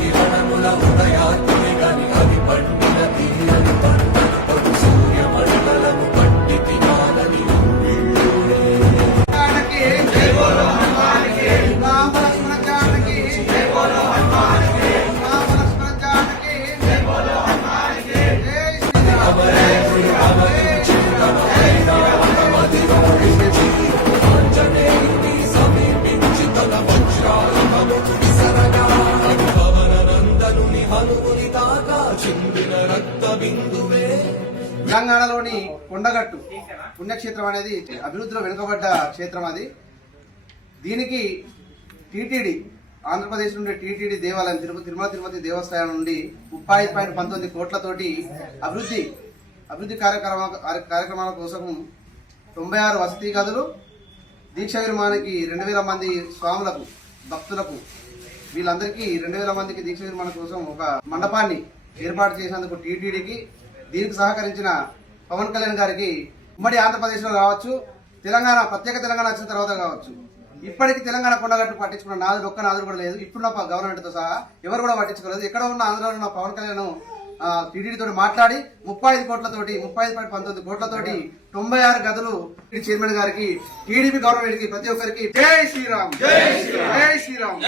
కిరణముల ఉదయాత్మి గని అది పండిన తీరని పంటను పడు సూర్యమండలము పట్టి తినాలని తెలంగాణలోని కొండగట్టు పుణ్యక్షేత్రం అనేది అభివృద్ధిలో వెనుకబడ్డ క్షేత్రం. అది దీనికి టీటీడీ ఆంధ్రప్రదేశ్ నుండి టీటీడీ దేవాలయం తిరుమల తిరుపతి దేవస్థానం నుండి 35.19 కోట్లతోటి అభివృద్ధి కార్యక్రమాల కోసం 96 వసతి గదులు, దీక్ష విరమణకి 2000 మంది స్వాములకు భక్తులకు వీళ్ళందరికీ 2000 మందికి దీక్ష విరమణ కోసం ఒక మండపాన్ని ఏర్పాటు చేసినందుకు టీటీడీకి, దీనికి సహకరించిన పవన్ కళ్యాణ్ గారికి ఉమ్మడి ఆంధ్రప్రదేశ్లో కావచ్చు, ప్రత్యేక తెలంగాణ వచ్చిన తర్వాత కావచ్చు, ఇప్పటికీ తెలంగాణ కొండగట్టు పట్టించుకున్న ఒక్క నాదుడు కూడా లేదు. ఇప్పుడున్న గవర్నమెంట్ తో సహా ఎవరు కూడా పట్టించుకోలేదు. ఎక్కడ ఉన్న ఆంధ్రలో ఉన్న పవన్ కళ్యాణ్ టీటీడీ తోటి మాట్లాడి 35.19 కోట్లతోటి 96 గదులు చైర్మన్ గారికి, టీడీపీ గవర్నమెంట్ కి, ప్రతి ఒక్కరికి జై శ్రీరామ్, జై శ్రీరామ్.